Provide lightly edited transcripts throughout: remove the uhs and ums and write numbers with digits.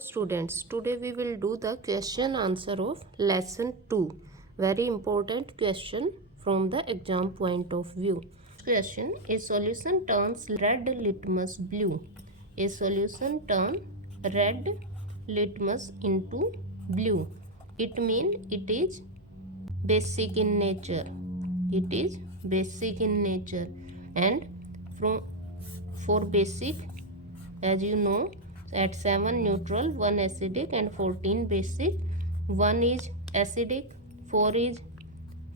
Students, today we will do the question answer of lesson 2. Very important question from the exam point of view. Question: a solution turns red litmus blue. A solution turns red litmus into blue. It means it is basic in nature. It is basic in nature. And for basic, as you know, at 7 neutral, 1 acidic and 14 basic. 1 is acidic, 4 is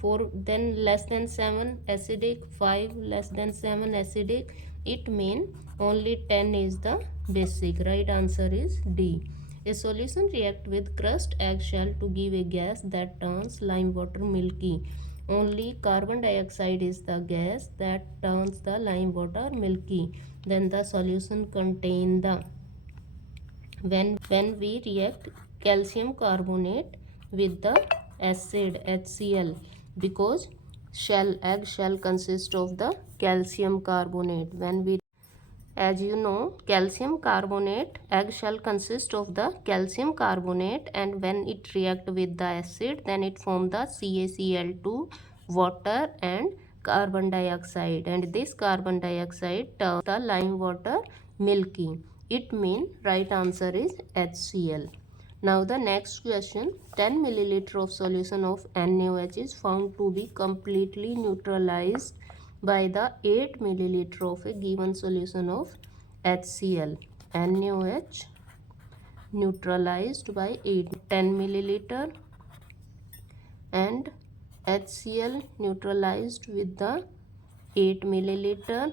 4 then less than 7 acidic, 5 less than 7 acidic. It means only 10 is the basic. Right answer is D. A solution reacts with crushed eggshell to give a gas that turns lime water milky. Only carbon dioxide is the gas that turns the lime water milky. Then the solution contains the when we react calcium carbonate with the acid HCl, because egg shell consists of the calcium carbonate. When we, as you know, calcium carbonate, egg shell consists of the calcium carbonate, and when it react with the acid, then it form the CaCl2, water and carbon dioxide, and this carbon dioxide turns the lime water milky. It means right answer is HCl. Now the next question: 10 milliliter of solution of NaOH is found to be completely neutralized by the 8 milliliter of a given solution of HCl. NaOH neutralized by 10 milliliter and HCl neutralized with the 8 milliliter.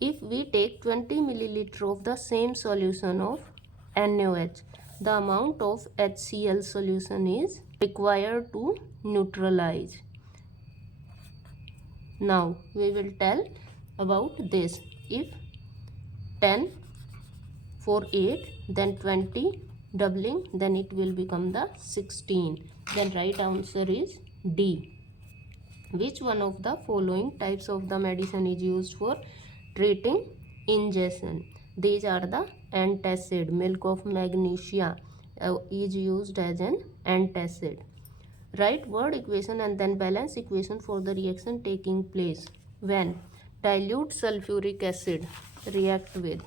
If we take 20 milliliter of the same solution of NaOH, the amount of HCl solution is required to neutralize. Now we will tell about this. If 10 for 8, then 20 doubling, then it will become the 16. Then right answer is D. Which one of the following types of the medicine is used for treating ingestion? These are the antacid. Milk of magnesia is used as an antacid. Write word equation and then balance equation for the reaction taking place when dilute sulfuric acid react with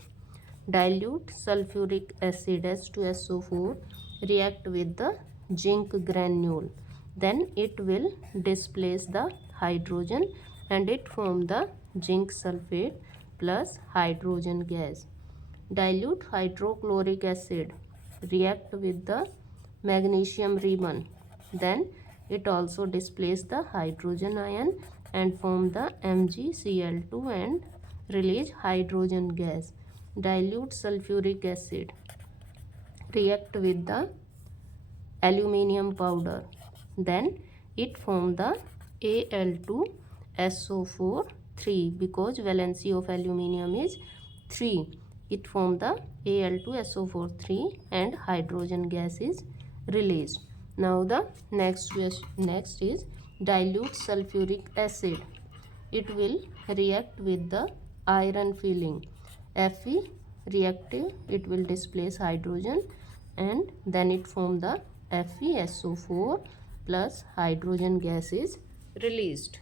dilute sulfuric acid H2SO4 react with the zinc granule. Then it will displace the hydrogen and it form the zinc sulfate plus hydrogen gas. Dilute hydrochloric acid react with the magnesium ribbon. Then it also displace the hydrogen ion and form the MgCl2 and release hydrogen gas. Dilute sulfuric acid react with the aluminium powder. Then it form the Al2SO4 3, because valency of aluminium is 3. It form the Al2SO4 3 and hydrogen gas is released. Now the next is dilute sulfuric acid. It will react with the iron filling. Fe reactive, it will displace hydrogen and then it form the FeSO4 plus hydrogen gas is released.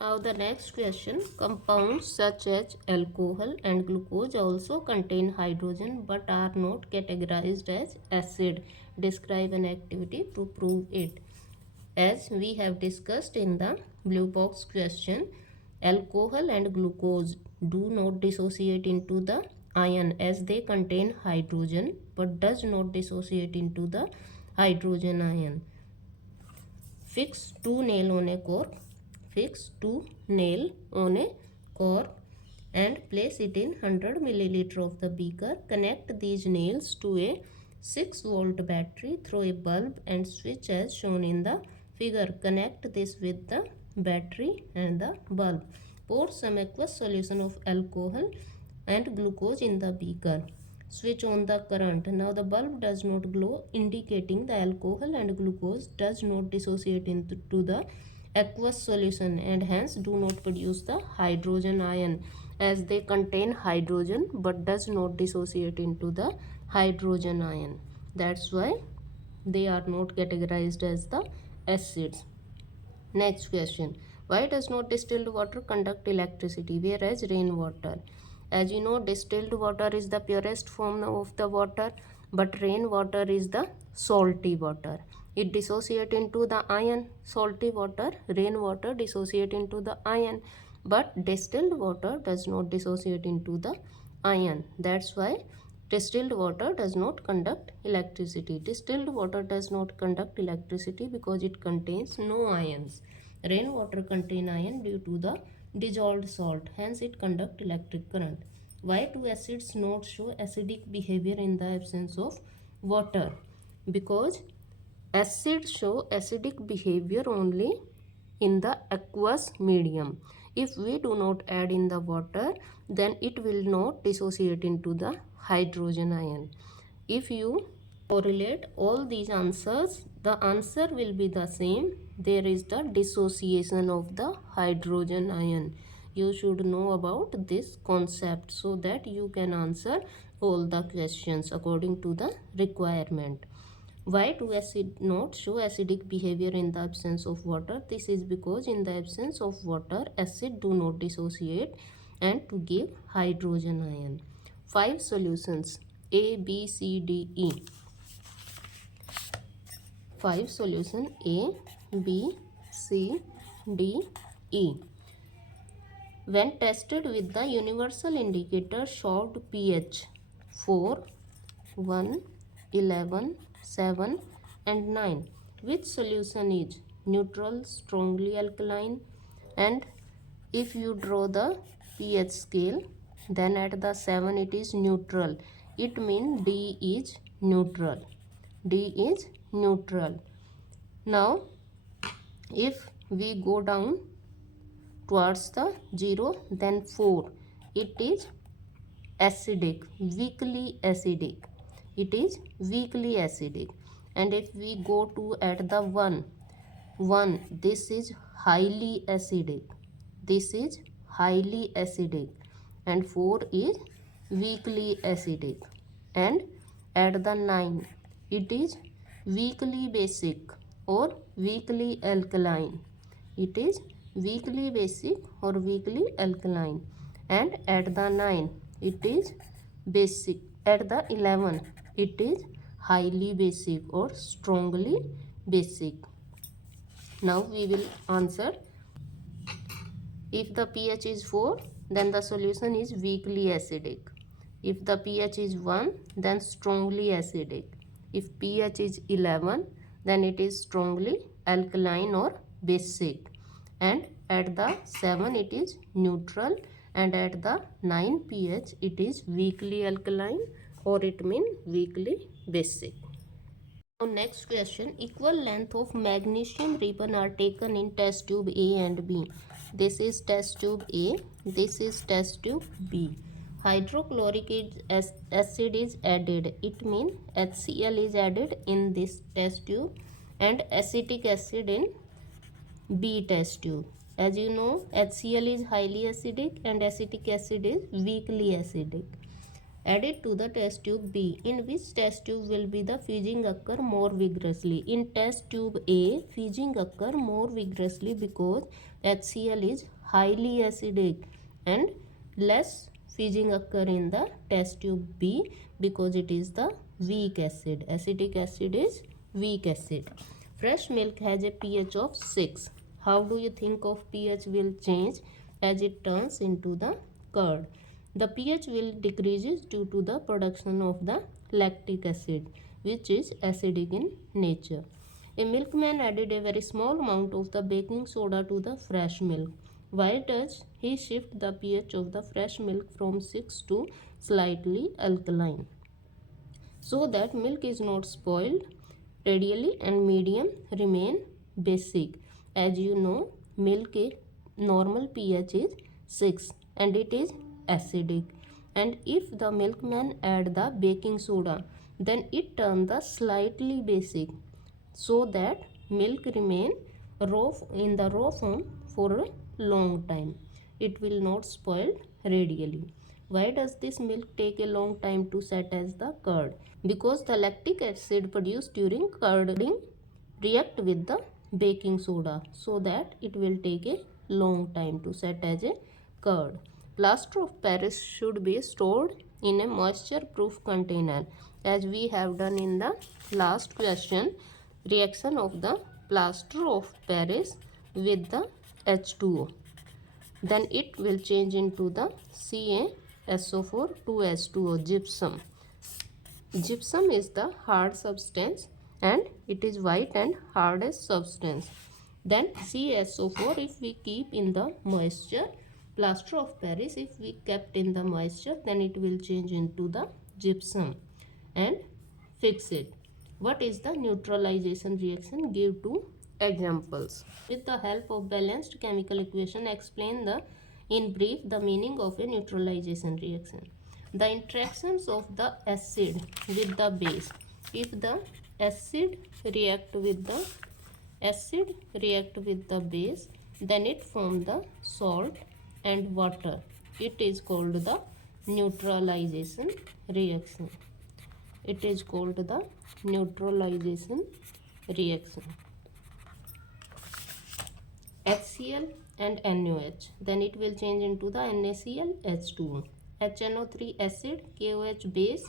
Now the next question: compounds such as alcohol and glucose also contain hydrogen but are not categorized as acid. Describe an activity to prove it. As we have discussed in the blue box question, alcohol and glucose do not dissociate into the ion as they contain hydrogen but does not dissociate into the hydrogen ion. Fix 2 nail on a cork. Fix 2 nail on a cork and place it in 100 milliliter of the beaker. Connect these nails to a 6-volt battery through a bulb and switch as shown in the figure. Connect this with the battery and the bulb. Pour some aqueous solution of alcohol and glucose in the beaker. Switch on the current. Now the bulb does not glow, indicating the alcohol and glucose does not dissociate into the aqueous solution and hence do not produce the hydrogen ion, as they contain hydrogen but does not dissociate into the hydrogen ion. That's why they are not categorized as the acids. Next question. Why does not distilled water conduct electricity whereas rainwater? As you know, distilled water is the purest form of the water, but rainwater is the salty water. It dissociate into the ion. Salty water, rainwater dissociate into the ion, but distilled water does not dissociate into the ion. That's why distilled water does not conduct electricity. Distilled water does not conduct electricity because it contains no ions. Rainwater contain ion due to the dissolved salt, hence it conduct electric current. Why do acids not show acidic behavior in the absence of water? Because acids show acidic behavior only in the aqueous medium. If we do not add in the water, then it will not dissociate into the hydrogen ion. If you correlate all these answers, the answer will be the same. There is the dissociation of the hydrogen ion. You should know about this concept so that you can answer all the questions according to the requirement. Why do acid not show acidic behavior in the absence of water? This is because in the absence of water, acid do not dissociate and to give hydrogen ion. 5 solutions A, B, C, D, E. 5 solution A, B, C, D, E. When tested with the universal indicator showed pH 4, 1, 11, 7 and 9. Which solution is neutral, strongly alkaline? And if you draw the pH scale, then at the 7 it is neutral. It means D is neutral. D is neutral. Now, if we go down towards the 0, then 4. It is acidic, weakly acidic. It is weakly acidic. And if we go to at the 1, this is highly acidic. This is highly acidic. And 4 is weakly acidic. And at the 9, it is weakly basic or weakly alkaline. It is weakly basic or weakly alkaline. And at the 9, it is basic. At the 11, it is highly basic or strongly basic. Now we will answer. If the pH is 4, then the solution is weakly acidic. If the pH is 1, then strongly acidic. If pH is 11, then it is strongly alkaline or basic. And at the 7 it is neutral, and at the 9 pH it is weakly alkaline or it means weakly basic. Now next question, equal length of magnesium ribbon are taken in test tube A and B. This is test tube A, this is test tube B. Hydrochloric acid is added. It means HCl is added in this test tube and acetic acid in B test tube. As you know, HCl is highly acidic and acetic acid is weakly acidic. Added to the test tube B. In which test tube will be the fusing occur more vigorously? In test tube A, fusing occur more vigorously because HCl is highly acidic, and less fusing occur in the test tube B because it is the weak acid. Acetic acid is weak acid. Fresh milk has a pH of 6. How do you think of pH will change as it turns into the curd? The pH will decreases due to the production of the lactic acid, which is acidic in nature. A milkman added a very small amount of the baking soda to the fresh milk. Why does he shift the pH of the fresh milk from 6 to slightly alkaline? So that milk is not spoiled radially and medium remain basic. As you know, milk normal pH is 6 and it is acidic, and if the milkman add the baking soda, then it turn the slightly basic, so that milk remain raw in the raw form for a long time. It will not spoil radially. Why does this milk take a long time to set as the curd? Because the lactic acid produced during curding react with the baking soda, so that it will take a long time to set as a curd. Plaster of Paris should be stored in a moisture proof container, as we have done in the last question. Reaction of the plaster of Paris with the H2O, then it will change into the CaSO4 2H2O, gypsum. Gypsum is the hard substance and it is white and hardest substance. Then CaSO4 if we keep in the moisture, plaster of Paris if we kept in the moisture, then it will change into the gypsum and fix it. What is the neutralization reaction? Give two examples. With the help of balanced chemical equation, explain in brief the meaning of a neutralization reaction. The interactions of the acid with the base. If the acid react with the base, then it form the salt and water. It is called the neutralization reaction. It is called the neutralization reaction. HCl and NaOH, then it will change into the NaCl H2O. HNO3 acid, KOH base,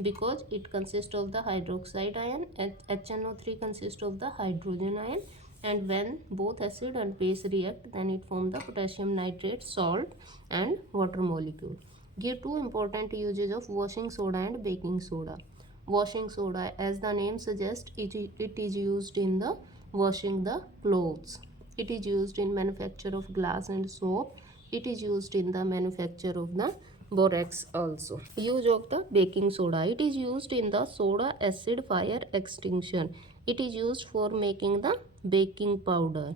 because it consists of the hydroxide ion, and HNO3 consists of the hydrogen ion, and when both acid and base react, then it forms the potassium nitrate, salt and water molecule. Give two important uses of washing soda and baking soda. Washing soda, as the name suggests, it is used in the washing the clothes. It is used in manufacture of glass and soap. It is used in the manufacture of the borax also. Use of the baking soda. It is used in the soda acid fire extinction. It is used for making the baking powder.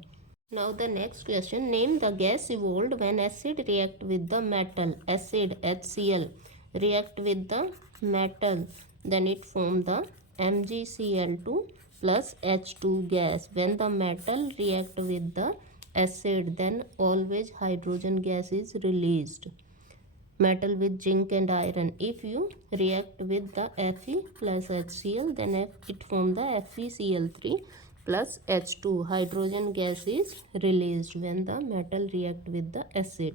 Now the next question, name the gas evolved when acid react with the metal. Acid HCl react with the metal, then it form the MgCl2 plus H2 gas. When the metal react with the acid, then always hydrogen gas is released. Metal with zinc and iron. If you react with the Fe plus HCl, then it form the FeCl3 plus H2. Hydrogen gas is released when the metal react with the acid.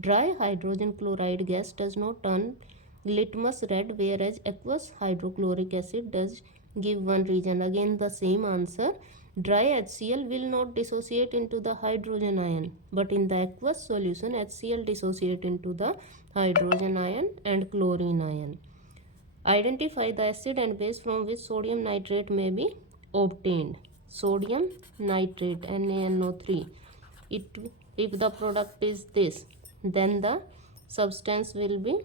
Dry hydrogen chloride gas does not turn litmus red, whereas aqueous hydrochloric acid does. Give one reason. Again the same answer. Dry HCl will not dissociate into the hydrogen ion, but in the aqueous solution HCl dissociate into the hydrogen ion and chlorine ion. Identify the acid and base from which sodium nitrate may be obtained. Sodium nitrate NaNO3. If the product is this, then the substance will be,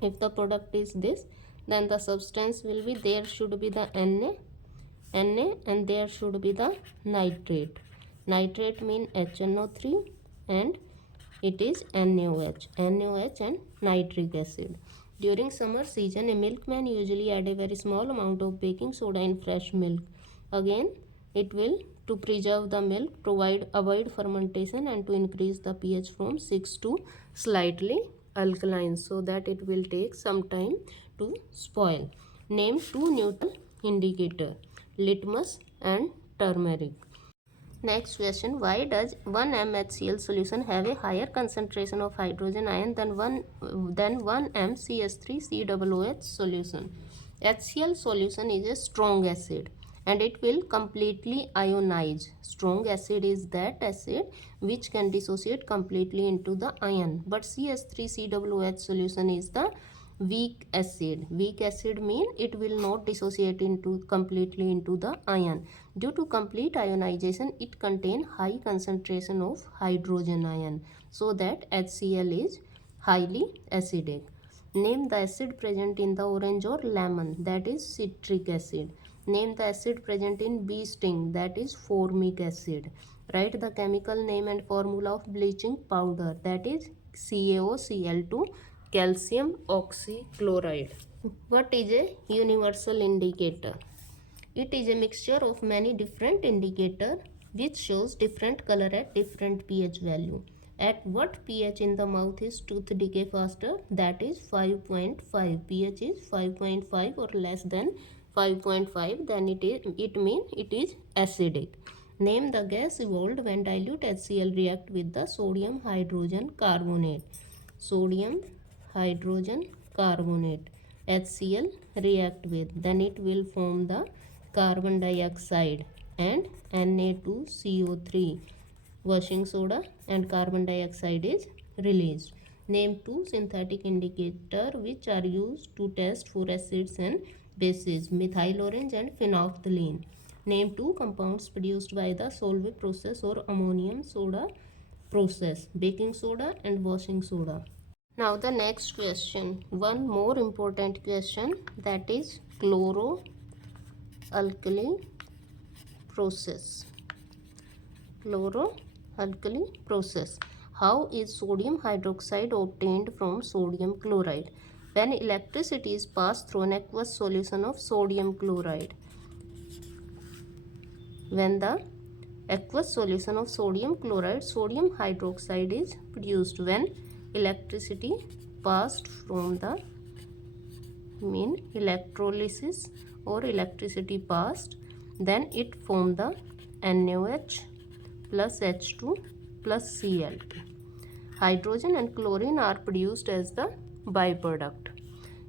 if the product is this, then the substance will be, there should be the Na and there should be the nitrate. Nitrate mean HNO3 and it is NaOH and nitric acid. During summer season, a milkman usually add a very small amount of baking soda in fresh milk. Again, it will, to preserve the milk, avoid fermentation and to increase the pH from 6 to slightly alkaline, so that it will take some time to spoil. Name two neutral indicator, litmus and turmeric. Next question, why does 1 mHCl solution have a higher concentration of hydrogen ion than 1 mCH3COOH solution? HCl solution is a strong acid and it will completely ionize. Strong acid is that acid which can dissociate completely into the ion, but CH3COOH solution is the weak acid. Weak acid mean it will not dissociate completely into the ion. Due to complete ionization, it contain high concentration of hydrogen ion, so that HCl is highly acidic. Name the acid present in the orange or lemon, that is citric acid. Name the acid present in bee sting, that is formic acid. Write the chemical name and formula of bleaching powder, that is CaOCl2 calcium oxychloride. What is a universal indicator? It is a mixture of many different indicators which shows different color at different pH value. At what pH in the mouth is tooth decay faster? That is 5.5. pH is 5.5 or less than 5.5, then it means it is acidic. Name the gas evolved when dilute HCl react with the sodium hydrogen carbonate. Sodium hydrogen carbonate HCl react with, then it will form the carbon dioxide and Na2CO3 washing soda, and carbon dioxide is released. Name two synthetic indicators which are used to test for acids and bases, methyl orange and phenolphthalein. Name two compounds produced by the Solvay process or ammonium soda process, baking soda and washing soda. Now the next question, one more important question, that is chloro-alkali process. Chloro-alkali process. How is sodium hydroxide obtained from sodium chloride? When electricity is passed through an aqueous solution of sodium chloride. When the aqueous solution of sodium chloride, sodium hydroxide is produced. When electricity passed from the electrolysis or electricity passed, then it formed the NaOH plus H2 plus Cl2. Hydrogen and chlorine are produced as the byproduct.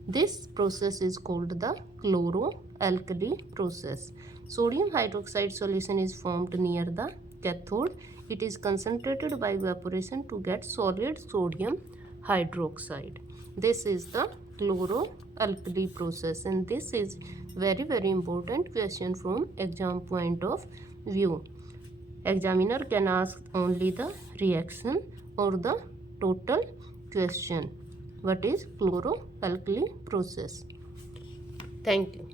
This process is called the chloro-alkali process. Sodium hydroxide solution is formed near the cathode. It is concentrated by evaporation to get solid sodium hydroxide. This is the chloro-alkali process, and this is very important question from exam point of view. Examiner can ask only the reaction or the total question. What is chloro-alkali process? Thank you.